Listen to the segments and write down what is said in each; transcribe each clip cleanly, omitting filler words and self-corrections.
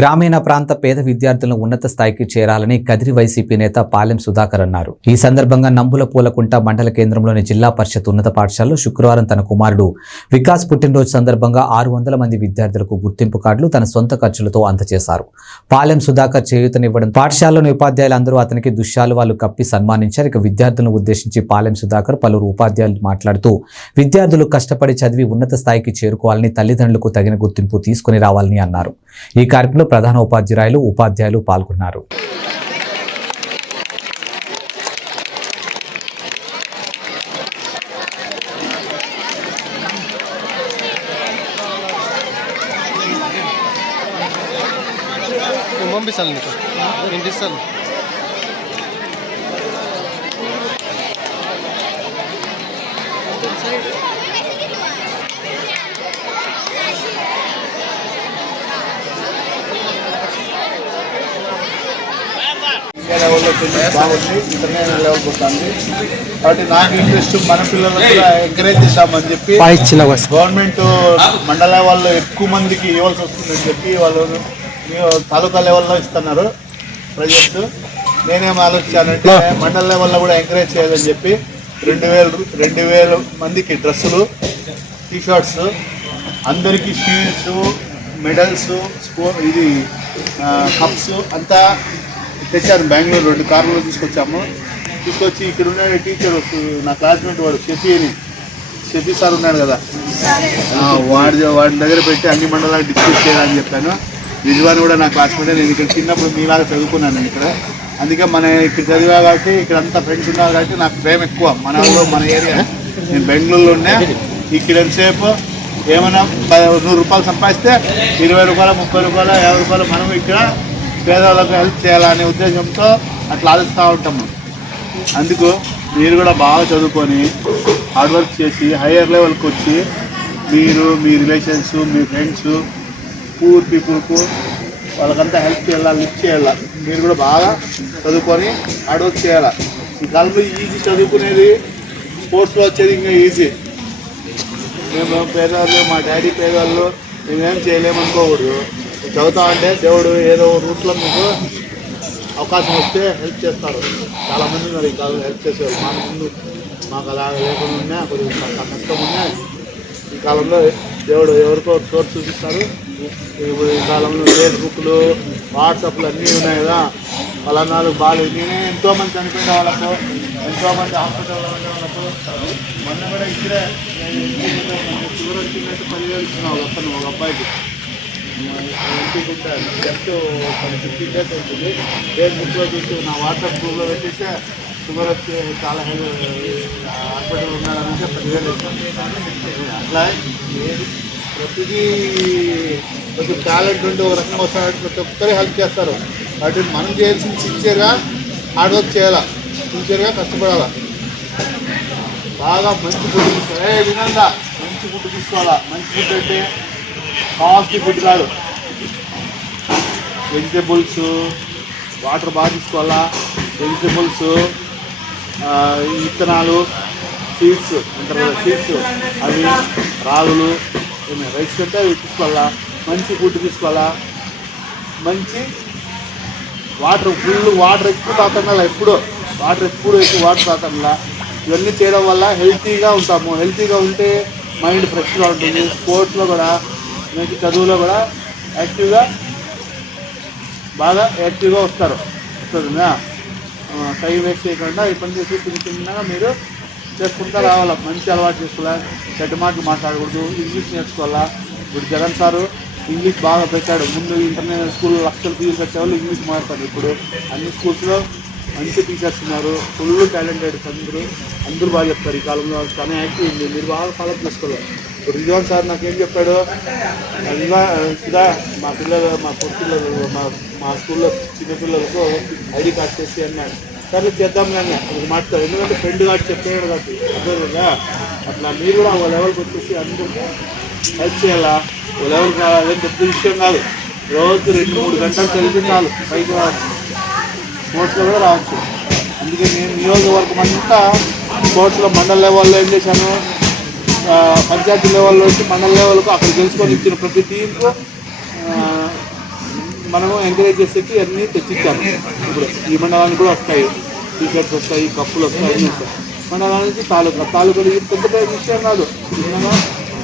గ్రామీణ ప్రాంత పేద విద్యార్థులను ఉన్నత స్థాయికి చేరాలని కదిరి వైసీపీ నేత పాలెం సుధాకర్ అన్నారు. ఈ సందర్భంగా నంబుల పూలకుంట మండల కేంద్రంలోని జిల్లా పరిషత్ ఉన్నత పాఠశాలలో శుక్రవారం తన కుమారుడు వికాస్ పుట్టినరోజు సందర్భంగా 600 మంది విద్యార్థులకు గుర్తింపు కార్డులు తన సొంత ఖర్చులతో అందజేశారు. పాలెం సుధాకర్ చేయూతనివ్వడం పాఠశాలలోని ఉపాధ్యాయులందరూ అతనికి దుశ్శాలువాలు కప్పి సన్మానించారు. ఇక విద్యార్థులను ఉద్దేశించి పాలెం సుధాకర్ పలువురు ఉపాధ్యాయులు మాట్లాడుతూ విద్యార్థులు కష్టపడి చదివి ఉన్నత స్థాయికి చేరుకోవాలని, తల్లిదండ్రులకు తగిన గుర్తింపు తీసుకుని రావాలని అన్నారు. ఈ కార్యక్రమంలో ప్రధాన ఉపాధ్యాయులు, ఉపాధ్యాయులు పాల్గొన్నారు. బాగుంది, ఇంటర్నేషనల్ లెవెల్కి వస్తుంది. కాబట్టి నాకు ఇంట్రెస్ట్ మన పిల్లలు కూడా ఎంకరేజ్ చేద్దామని చెప్పి గవర్నమెంట్ మండల లెవెల్లో ఎక్కువ మందికి ఇవ్వాల్సి వస్తుందని చెప్పి వాళ్ళు తాలూకా లెవెల్లో ఇస్తున్నారు ప్రజెక్ట్. నేనేం ఆలోచించానంటే మండల లెవెల్లో కూడా ఎంకరేజ్ చేయాలని చెప్పి 2000 మందికి డ్రెస్సులు, టీషర్ట్స్, అందరికీ షీల్డ్స్, మెడల్స్, ఇది కప్స్ అంతా తెచ్చాను. బెంగళూరు 2 కార్లలో తీసుకొచ్చి ఇక్కడ ఉన్న టీచర్ నా క్లాస్మేట్ వాడు షఫీ సార్ ఉన్నాడు కదా, వాడి దగ్గర పెట్టి అన్ని మండలాలు డిస్కస్ చేయాలని చెప్పాను. విజువాని కూడా నా క్లాస్మేటే. నేను ఇక్కడ చిన్నప్పుడు మీలాగా చదువుకున్నాను నేను ఇక్కడ. అందుకే మన ఇక్కడ చదివా కాబట్టి ఇక్కడ అంతా ఫ్రెండ్స్ ఉన్నారు కాబట్టి నాకు ప్రేమ ఎక్కువ మన ఏరియా. నేను బెంగళూరులో ఉన్నా. ఇక్కడ ఎంతసేపు ఏమైనా 100 రూపాయలు సంపాదిస్తే 20 రూపాయలు, 30 రూపాయలు, 50 రూపాయలు మనం ఇక్కడ పేదవాళ్ళకు హెల్ప్ చేయాలనే ఉద్దేశంతో అట్లా ఆలోచిస్తూ ఉంటాము. అందుకు మీరు కూడా బాగా చదువుకొని హార్డ్ వర్క్ చేసి హయ్యర్ లెవెల్కి వచ్చి మీరు, మీ రిలేషన్స్, మీ ఫ్రెండ్స్, పూర్ పీపుల్కు వాళ్ళకంతా హెల్ప్ చేయాలా, లిఫ్ట్ చేయాలా. మీరు కూడా బాగా చదువుకొని హార్డ్ వర్క్ చేయాలా. ఈ కాలంలో ఈజీ చదువుకునేది, స్పోర్ట్స్లో వచ్చేది ఇంకా ఈజీ. మేము పేదవాళ్ళు, మా డాడీ పేదవాళ్ళు, మేమేం చేయలేమనుకోకూడదు. చదువుతా అంటే దేవుడు ఏదో రూట్లో మీకు అవకాశం వస్తే హెల్ప్ చేస్తారు. చాలామంది మరి ఈ కాలంలో హెల్ప్ చేసేవారు. మాకు అలా లేకుండా ఉన్నా, కొద్దిగా కష్టం ఉన్నా ఈ కాలంలో దేవుడు ఎవరికో సోర్స్ చూపిస్తారు. ఇప్పుడు ఈ కాలంలో ఫేస్బుక్లు, వాట్సాప్లు అన్నీ ఉన్నాయి కదా, వాళ్ళ బాగా నేనే ఎంతోమంది చనిపోయిన వాళ్ళకు, ఎంతోమంది హాస్పిటల్లో ఉండే వాళ్ళకు, మొన్న కూడా ఇక్కడే షుగర్ వచ్చిందంటే 10,000 ఇస్తున్నావు వస్తాను ఒక అబ్బాయికి. జస్ట్ 50 డేస్ అవుతుంది. ఫేస్బుక్లో చూసి నా వాట్సాప్ గ్రూప్లో పెట్టేస్తే షుగర్ వచ్చి చాలా హాస్పిటల్ ఉన్నాడంటే 10,000 ఇస్తాను. అట్లా ప్రతిదీ కొంచెం టాలెంట్ ఉంటే ఒక రకంగా వస్తాడు, ప్రతి ఒక్కరు హెల్ప్ చేస్తారు. కాబట్టి మనం చేయాల్సింది సిన్సియర్గా హార్డ్ వర్క్ చేయాలా, సిన్సియర్గా కష్టపడాలా, బాగా మంచి ఫుడ్ తీసుకోవాలి. వినంగా మంచి ఫుడ్ తీసుకోవాలా. మంచి ఫుడ్ అంటే కాస్ట్లీ ఫుడ్ కాదు, వెజిటేబుల్స్, వాటర్ బాగా తీసుకోవాలా. వెజిటేబుల్స్, విత్తనాలు, సీడ్స్ అంటారు కదా, సీడ్స్, అవి రాగులు, రైస్ కంటే అవి తీసుకోవాలా. మంచి ఫుడ్ తీసుకోవాలా. మంచి వాటర్, ఫుల్ వాటర్ ఎక్కువ తాగకుండా, ఎక్కువ వాటర్ తాగకుండా. ఇవన్నీ చేయడం వల్ల హెల్తీగా ఉంటాము. హెల్తీగా ఉంటే మైండ్ ఫ్రెష్గా ఉంటుంది. స్పోర్ట్స్లో కూడా, మంచి చదువులో కూడా బాగా యాక్టివ్గా వస్తారు. వస్తుందా? టైం వేస్ట్ చేయకుండా ఈ పని చేసి చిన్నగా మీరు చేసుకుంటూ రావాలా. మంచి అలవాటు చేసుకోవాలా. చెడ్డ మాటలు మాట్లాడకూడదు. ఇంగ్లీష్ నేర్చుకోవాలా. ఇప్పుడు జగన్ సారు ఇంగ్లీష్ బాగా పెట్టాడు. ముందు ఇంటర్నేషనల్ స్కూల్ లక్షలు ఫీజులు కట్టేవాళ్ళు ఇంగ్లీష్ మాట్లాడతారు. ఇప్పుడు అన్ని స్కూల్స్లో మంచి టీచర్స్ ఉన్నారు. ఫుల్ టాలెంటెడ్ అందరూ బాగా చెప్తారు. ఈ కాలంలో చాలా యాక్టివ్ ఉంది. మీరు బాగా ఫాలో చేసుకోవాలి. ఇప్పుడు రిజవాన్ సార్ నాకేం చెప్పాడు, సుధా మా పిల్లలు, మా పొత్తిల్లలు, మా స్కూల్లో చిన్నపిల్లలకు ఐడి కార్డ్ చేసి అన్నాడు. సరే చేద్దాం కానీ అది మాట్లాడు. ఎందుకంటే ఫ్రెండ్ కార్డు చెప్పాడు కాబట్టి అర్థం కదా. అట్లా మీరు కూడా ఓ లెవెల్కి వచ్చేసి అందరికీ హెల్ప్ చేయాలా. ఓ లెవెల్కి రావాలని పెద్ద విషయం కాదు. రోజు 2-3 గంటలు చదివితే చాలు, పైకి రావచ్చు. స్పోర్ట్స్లో కూడా రావచ్చు. అందుకే నేను నియోజకవర్గం అంతా స్పోర్ట్స్లో మండల లెవెల్లో ఏం చేశాను, పంచాయతీ లెవెల్లో వచ్చి మండల లెవెల్కు అక్కడ గెలుచుకొని ఇచ్చిన ప్రతి టీంకు మనము ఎంకరేజ్ చేసేసి అన్నీ తెచ్చిచ్చాము. ఇప్పుడు ఈ మండలానికి కూడా వస్తాయి, టీషర్ట్స్ వస్తాయి, కప్పులు వస్తాయి, అన్నీ వస్తాయి. మండలాల నుంచి తాలూకాలు ఇది పెద్ద విషయం కాదు. చిన్నగా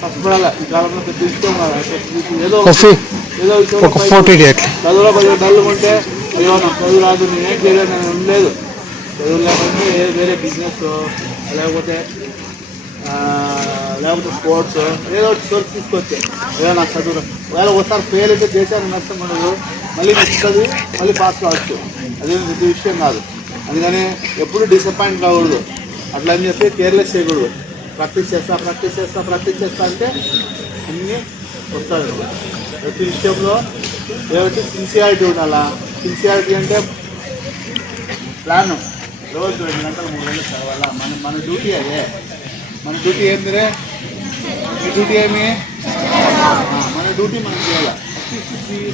కష్టపడాలి. ఈ కాలంలో పెద్ద విషయం కాదు. ఏదో చదువులో కొద్దిగా డల్గా ఉంటే అయ్యో నాకు చదువు రాదు, నేనేం చేయలేదు అని ఉండలేదు. చదువు లేకపోతే వేరే బిజినెస్ లేకపోతే స్పోర్ట్స్ ఏదో ఒకటి సోర్స్ తీసుకొచ్చే. ఏదో నాకు చదువు ఒకవేళ ఒకసారి ఫెయిల్ అయితే దేశానికి నష్టం ఉండదు, మళ్ళీ నెక్స్ట్ చదివి మళ్ళీ పాస్ కావచ్చు. అదేం పెద్ద విషయం కాదు. అందుకని ఎప్పుడు డిసప్పాయింట్ కాకూడదు. అట్లా అని చెప్పి కేర్లెస్ చేయకూడదు. ప్రాక్టీస్ చేస్తా అంటే అన్నీ వస్తాయి. ప్రతి విషయంలో ఏమంటే సిన్సియారిటీ ఉండాలా. సిన్సియారిటీ అంటే ప్లాన్, రోజు 2 గంటలు 3 గంటలు చదవాలా. మన డ్యూటీ అదే. మన డ్యూటీ ఏంటిరే? మీ డ్యూటీ ఏమి? మన డ్యూటీ మనం చేయాలి.